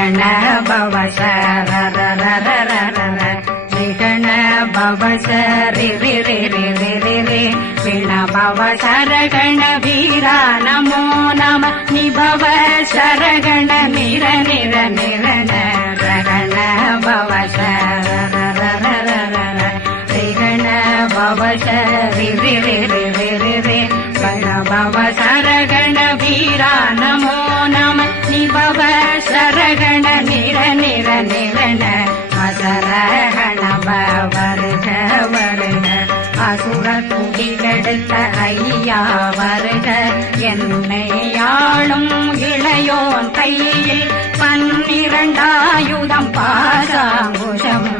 ரகண பவ சரரரரரரர ரிகண பவ சரி ரி ரி ரி ரி ரி ரி விண பவ சரகண வீரா நமோ நம நிபவ சரகண நிர நிர நிரன ரகண பவ சரரரரரர ரிகண பவ சரி ரி ரி ரி ரி ரி ரி விண பவ சரகண வீரா நமோ நம நிபவ சரகண நிர நிர நிரன அசரகண வருக வருக அசுர குடிகெடுத்த ஐயா வருக என்னை யாழும் இளையோன் கையில் 12 பாசாங்குஷம்